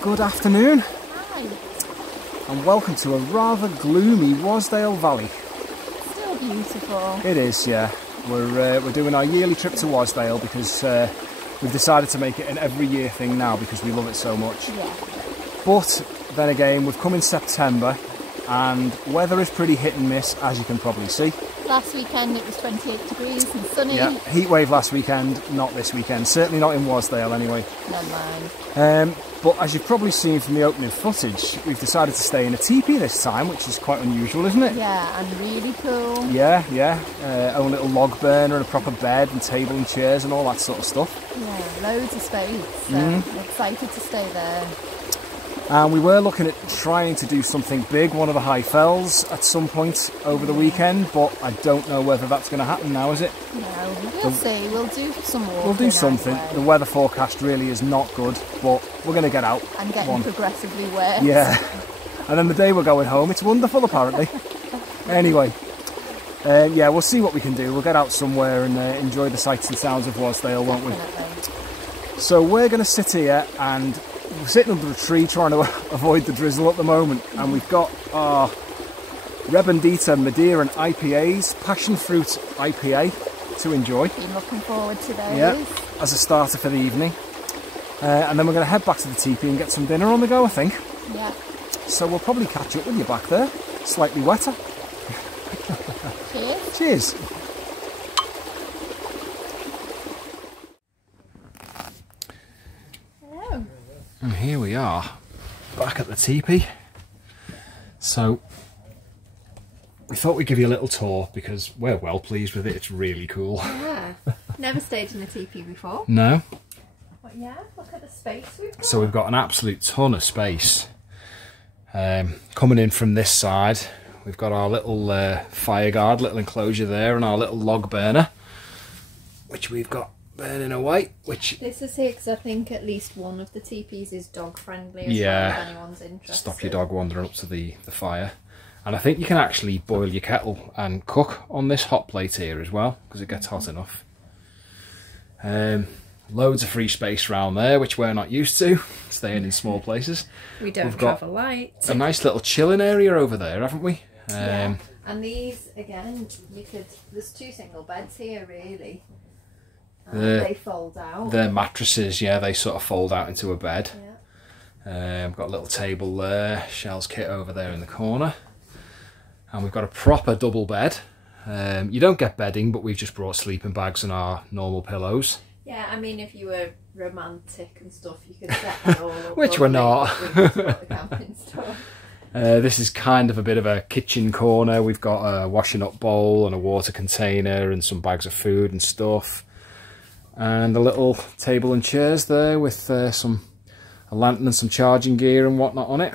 Good afternoon. Hi. And welcome to a rather gloomy Wasdale Valley. Still beautiful. It is, yeah. We're doing our yearly trip to Wasdale because we've decided to make it an every year thing now because we love it so much. Yeah. But then again, we've come in September and weather is pretty hit and miss, as you can probably see. Last weekend it was 28 degrees and sunny. Yeah, heat wave last weekend, not this weekend. Certainly not in Wasdale anyway. Never mind. But as you've probably seen from the opening footage, we've decided to stay in a teepee this time, which is quite unusual, isn't it? Yeah, and really cool. Yeah, yeah. Own little log burner and a proper bed and table and chairs and all that sort of stuff. Yeah, loads of space. So I'm excited to stay there. And we were looking at trying to do something big, one of the high fells, at some point over the weekend, but I don't know whether that's going to happen now, is it? No, we'll see. We'll do some walking. We'll do something. Anyway. The weather forecast really is not good, but we're going to get out. And getting progressively wet. Yeah. And then the day we're going home, it's wonderful apparently. Anyway, yeah, we'll see what we can do. We'll get out somewhere and enjoy the sights and sounds of Wasdale, won't we? So we're going to sit here and we're sitting under a tree trying to avoid the drizzle at the moment, and we've got our Rebendita Madeiran IPAs, passion fruit IPA to enjoy. Been looking forward to those. Yeah, as a starter for the evening. And then we're going to head back to the teepee and get some dinner on the go, I think. Yeah. So we'll probably catch up with you back there, slightly wetter. Cheers. Cheers. Hello. And here we are, back at the teepee. So we thought we'd give you a little tour because we're well pleased with it. It's really cool. Yeah. Never stayed in a teepee before. No. But yeah, look at the space we've got. So we've got an absolute ton of space. Coming in from this side, we've got our little fire guard, little enclosure there, and our little log burner, which we've got burning away. Which this is here because I think at least one of the teepees is dog friendly as yeah, well, if anyone's interested. Stop your dog wandering up to the fire. And I think you can actually boil your kettle and cook on this hot plate here as well, because it gets hot enough. Loads of free space around there, which we're not used to, staying in small places. We don't travel light. A nice little chilling area over there, haven't we? Yeah. And these, again, there's two single beds here, really. They fold out. They're mattresses, yeah, they sort of fold out into a bed. Yeah. We've got a little table there, Shell's kit over there in the corner. And we've got a proper double bed. You don't get bedding, but we've just brought sleeping bags and our normal pillows. Yeah, I mean, if you were romantic and stuff, you could set that all up. Which we're not. The camping stuff. This is kind of a bit of a kitchen corner. We've got a washing up bowl and a water container and some bags of food and stuff. And a little table and chairs there with a lantern and some charging gear and whatnot on it.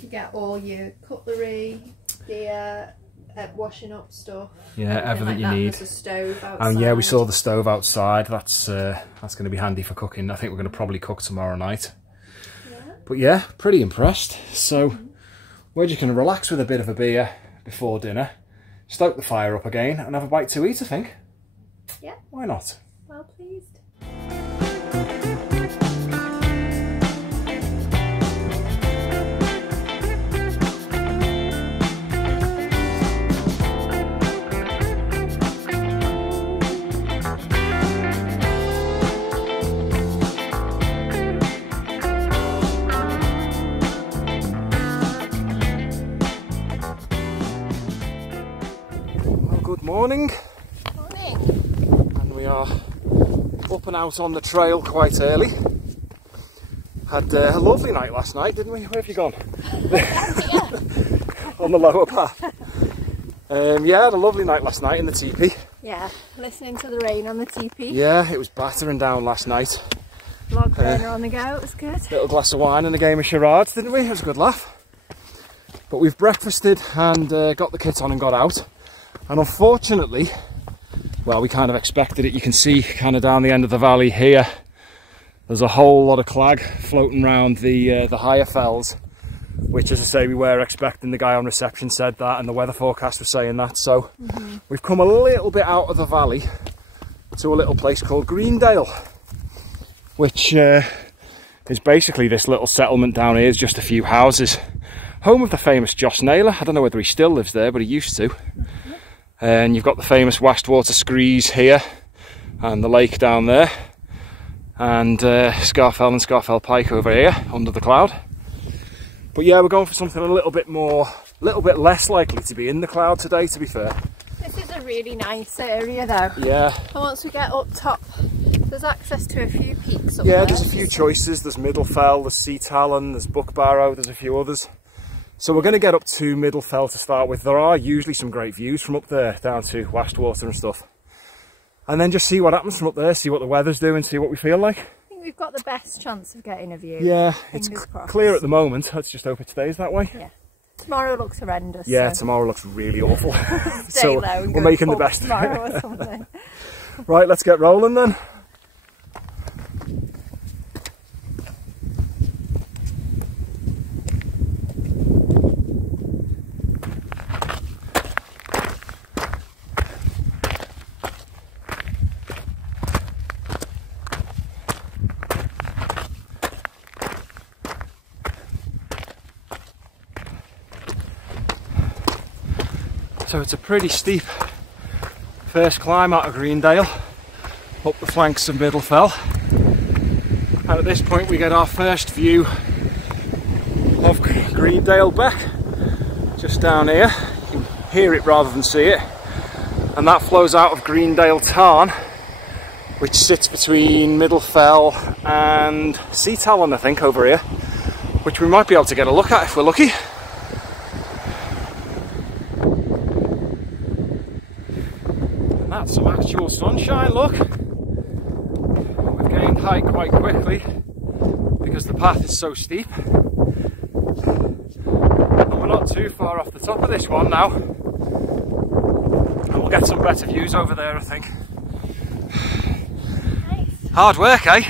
You get all your cutlery, gear, washing up stuff. Yeah, everything you need. There's a stove outside. And yeah, we saw the stove outside. That's going to be handy for cooking. I think we're going to probably cook tomorrow night. Yeah. But yeah, pretty impressed. So we're just going to relax with a bit of a beer before dinner, stoke the fire up again and have a bite to eat, I think. Yeah. Why not? Well pleased. Morning. Morning. And we are up and out on the trail quite early. Had a lovely night last night, didn't we? Where have you gone? on the lower path. Yeah, I had a lovely night last night in the teepee. Yeah, listening to the rain on the teepee. Yeah, it was battering down last night. Log burner on the go, it was good. Little glass of wine and a game of charades, didn't we? It was a good laugh. But we've breakfasted and got the kit on and got out. And unfortunately, well, we kind of expected it. You can see kind of down the end of the valley here, there's a whole lot of clag floating around the higher fells, which, as I say, we were expecting. The guy on reception said that, and the weather forecast was saying that. So we've come a little bit out of the valley to a little place called Greendale, which is basically this little settlement down here. It's just a few houses. Home of the famous Joss Naylor. I don't know whether he still lives there, but he used to. And you've got the famous Westwater Screes here, and the lake down there, and Scarfell and Scarfell Pike over here under the cloud. But yeah, we're going for something a little bit less likely to be in the cloud today, to be fair. This is a really nice area though. Yeah. And once we get up top, there's access to a few peaks up there. Yeah, there's a few choices. There's Middle Fell, there's Sea Talon, there's Buckbarrow, there's a few others. So we're going to get up to Middle Fell to start with. There are usually some great views from up there down to Westwater and stuff. And then just see what happens from up there, see what the weather's doing, see what we feel like. I think we've got the best chance of getting a view. Yeah, it's clear at the moment. Let's just hope it stays that way. Yeah. Tomorrow looks horrendous. Yeah, so. Tomorrow looks really awful. So we're making the best of it. Tomorrow or something. Right, let's get rolling then. So it's a pretty steep first climb out of Greendale, up the flanks of Middle Fell. And at this point we get our first view of Greendale Beck, just down here. You can hear it rather than see it. And that flows out of Greendale Tarn, which sits between Middle Fell and Sea Talon, I think, over here, which we might be able to get a look at if we're lucky. That's some actual sunshine, look. We've gained height quite quickly because the path is so steep. But we're not too far off the top of this one now. And we'll get some better views over there, I think. Nice. Hard work, eh?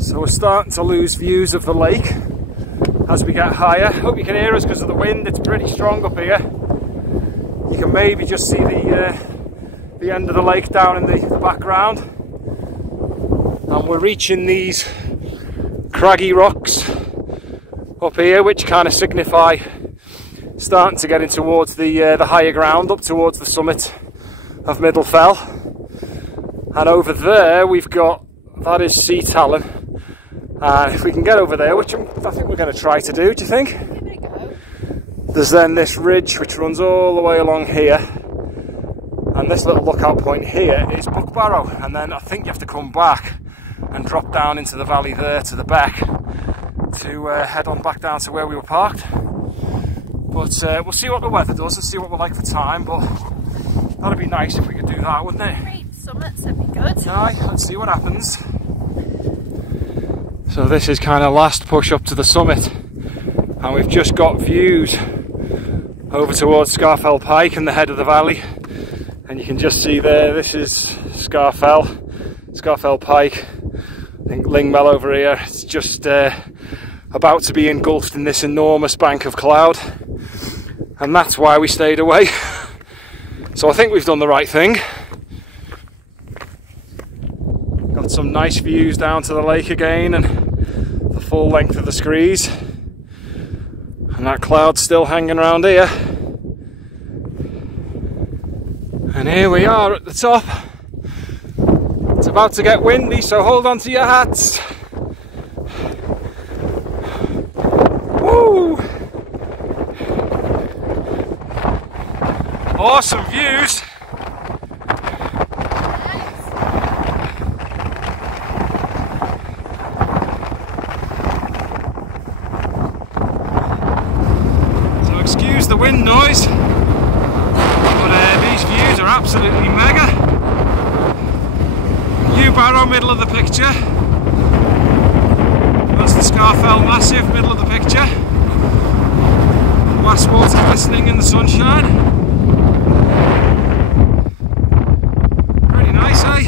So we're starting to lose views of the lake as we get higher. Hope you can hear us because of the wind. It's pretty strong up here. You can maybe just see the end of the lake down in the background. And we're reaching these craggy rocks up here, which kind of signify starting to get in towards the higher ground, up towards the summit of Middle Fell. And over there we've got, that is Sea Talon. And if we can get over there, which I think we're going to try to do, do you think? Give it a go. There's then this ridge which runs all the way along here. And this little lookout point here is Buckbarrow. And then I think you have to come back and drop down into the valley there to the back to head on back down to where we were parked. But we'll see what the weather does and see what we're like for time. But that'd be nice if we could do that, wouldn't it? Great summits would be good. Aye, let's see what happens. So this is kind of last push up to the summit, and we've just got views over towards Scarfell Pike and the head of the valley, and you can just see there, this is Scarfell Pike, I think Lingmel over here. It's just about to be engulfed in this enormous bank of cloud, and that's why we stayed away. So I think we've done the right thing. Got some nice views down to the lake again and the full length of the Screes, and that cloud's still hanging around here. And here we are at the top. It's about to get windy, so hold on to your hats. Woo! Awesome views. wind noise, but these views are absolutely mega. New Barrow, middle of the picture. That's the Scafell Massive, middle of the picture. Wastwater glistening in the sunshine. Pretty nice, eh?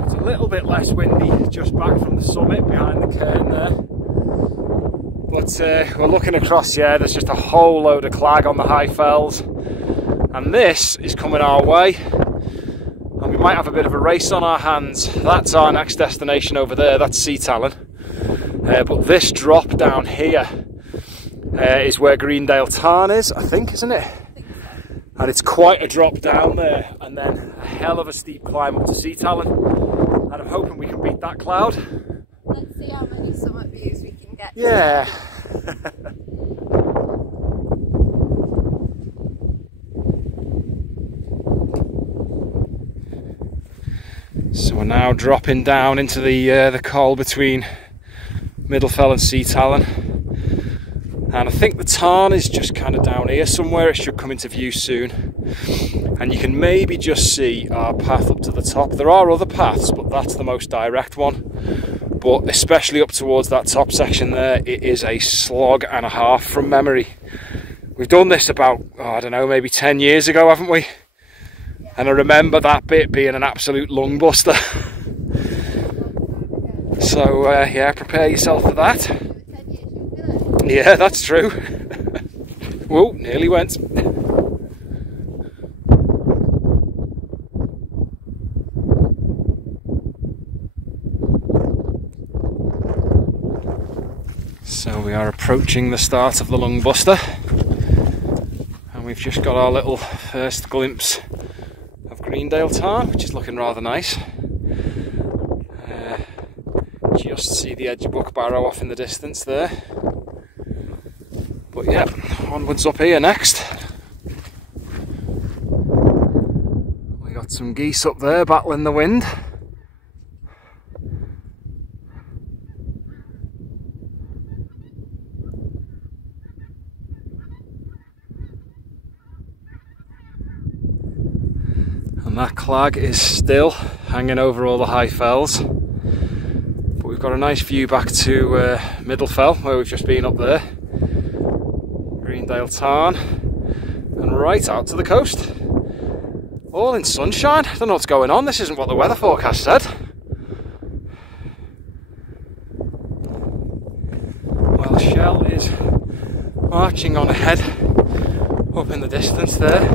So it's a little bit less windy just back from the summit behind the cairn there. But we're looking across, yeah, there's just a whole load of clag on the high fells. And this is coming our way. And we might have a bit of a race on our hands. That's our next destination over there, that's Sea Talon. But this drop down here is where Greendale Tarn is, I think, isn't it? And it's quite a drop down there, and then a hell of a steep climb up to Sea Talon. And I'm hoping we can beat that cloud. Let's see how many summit views we can get. Yeah. So we're now dropping down into the col between Middlefell and Sea Talon, and I think the tarn is just kind of down here somewhere. It should come into view soon, and you can maybe just see our path up to the top. There are other paths, but that's the most direct one. But especially up towards that top section there, it is a slog and a half from memory. We've done this about, oh, I don't know, maybe 10 years ago, haven't we? And I remember that bit being an absolute lung buster. So yeah, prepare yourself for that. Yeah, that's true. Whoa, nearly went. So we are approaching the start of the lung buster, and we've just got our little first glimpse of Greendale Tarn, which is looking rather nice. Just see the edge of Buck Barrow off in the distance there. But yeah, onwards up here next. We got some geese up there battling the wind. And that clag is still hanging over all the high fells. But we've got a nice view back to Middlefell, where we've just been up there. Greendale Tarn, and right out to the coast. All in sunshine. I don't know what's going on. This isn't what the weather forecast said. Well, Shell is marching on ahead up in the distance there.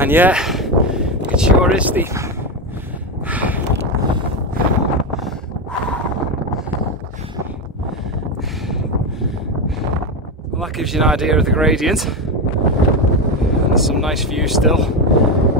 And yeah, it sure is steep. Well, that gives you an idea of the gradient. And there's some nice views still.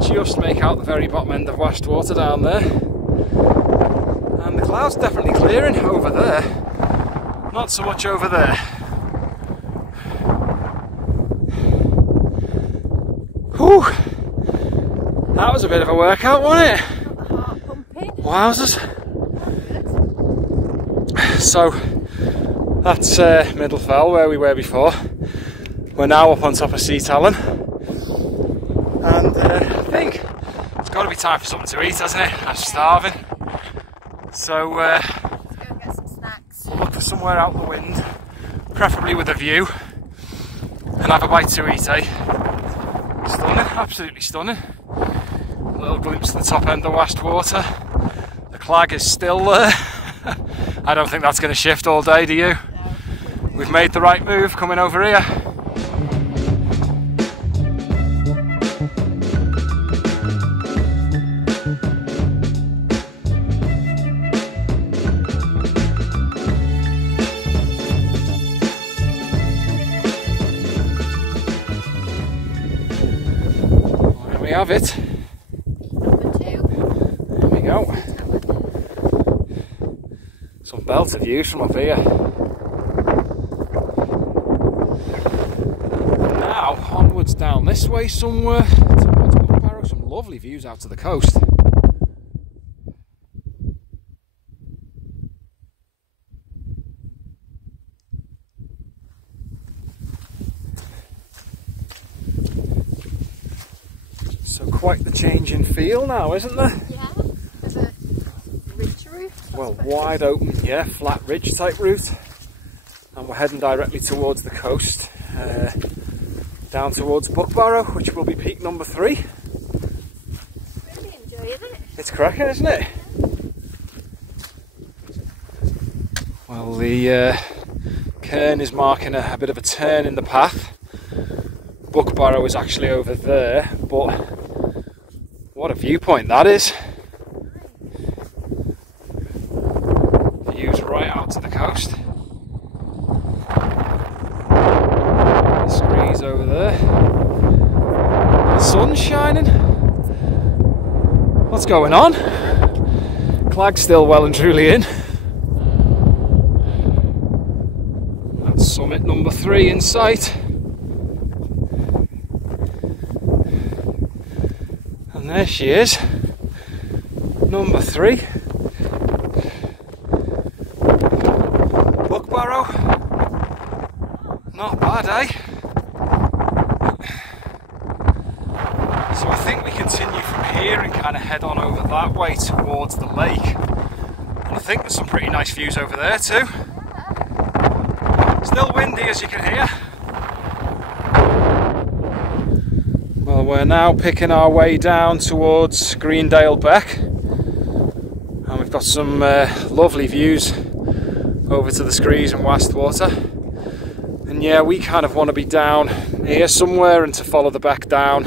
Just make out the very bottom end of Wastwater down there. And the cloud's definitely clearing over there. Not so much over there. Whew! That was a bit of a workout, wasn't it? Heart pumping. Wowzers. So that's Middlefell, where we were before. We're now up on top of Sea Talon, and I think it's got to be time for something to eat, hasn't it? I'm starving. So Let's go and get some snacks. we'll look for somewhere out the wind, preferably with a view, and have a bite to eat, eh? Stunning, absolutely stunning. A little glimpse of the top end of Wastwater. The clag is still there. I don't think that's going to shift all day, do you? No. We've made the right move coming over here. There we have it. Number 2. There we go. Some belter views from up here. Now onwards down this way somewhere towards Buck Barrow. Some lovely views out to the coast. So quite the change in feel now, isn't there? Yeah, there's a ridge route. Well, wide open, yeah, flat ridge type route. And we're heading directly towards the coast, down towards Buckbarrow, which will be peak number 3. Really enjoying it. It's cracking, isn't it? Well, the cairn is marking a bit of a turn in the path. Buckbarrow is actually over there, but what a viewpoint that is. Views right out to the coast. The screes over there. The sun's shining. What's going on? Clag's still well and truly in. That's summit number 3 in sight. And there she is, number 3. Buckbarrow. Not bad, eh? So I think we continue from here and kind of head on over that way towards the lake. And I think there's some pretty nice views over there too. Still windy, as you can hear. Well, we're now picking our way down towards Greendale Beck, and we've got some lovely views over to the Screes and Wastwater. And yeah, we kind of want to be down here somewhere and to follow the beck down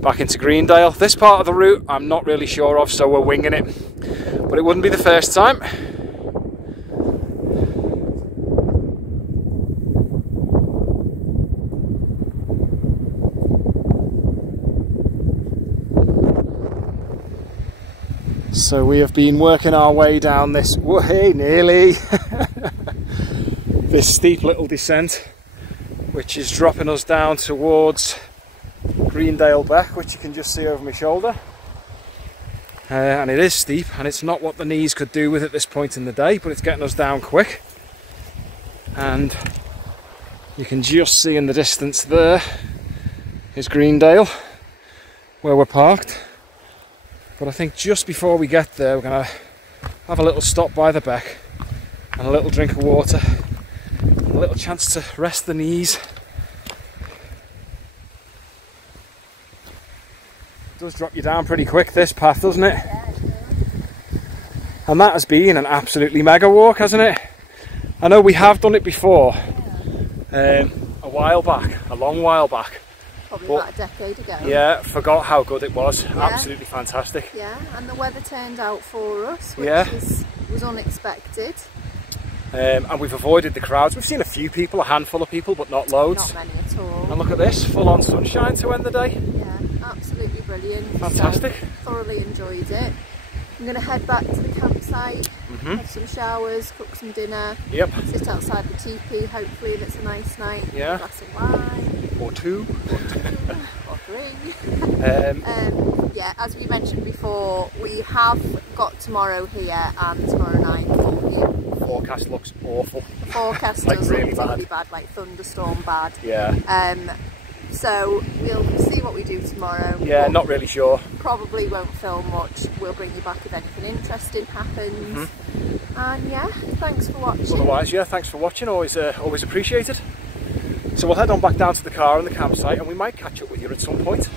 back into Greendale. This part of the route I'm not really sure of, so we're winging it, but it wouldn't be the first time. So we have been working our way down this, hey, nearly, this steep little descent, which is dropping us down towards Greendale Beck, which you can just see over my shoulder. And it is steep, and it's not what the knees could do with at this point in the day, but it's getting us down quick. And you can just see in the distance there is Greendale, where we're parked. But I think just before we get there, we're going to have a little stop by the beck and a little drink of water and a little chance to rest the knees. It does drop you down pretty quick, this path, doesn't it? Yeah, it does. And that has been an absolutely mega walk, hasn't it? I know we have done it before, a while back, a long while back. Probably about a decade ago. Yeah, forgot how good it was. Yeah. Absolutely fantastic. Yeah, and the weather turned out for us, which was unexpected. And we've avoided the crowds. We've seen a few people, a handful of people, but not loads. Not many at all. And look at this, full on sunshine to end the day. Yeah, absolutely brilliant. Fantastic. So, thoroughly enjoyed it. I'm going to head back to the campsite, have some showers, cook some dinner, sit outside the teepee, hopefully it's a nice night, a glass of wine. Or two. Or 3. Yeah, as we mentioned before, we have got tomorrow here and tomorrow night for you. Forecast looks awful. Forecast like does really look really bad, like thunderstorm bad. Yeah. So we'll see what we do tomorrow. Yeah, not really sure. Probably won't film much. We'll bring you back if anything interesting happens. And yeah, thanks for watching. Otherwise, yeah, thanks for watching. Always appreciated. So we'll head on back down to the car and the campsite, and we might catch up with you at some point.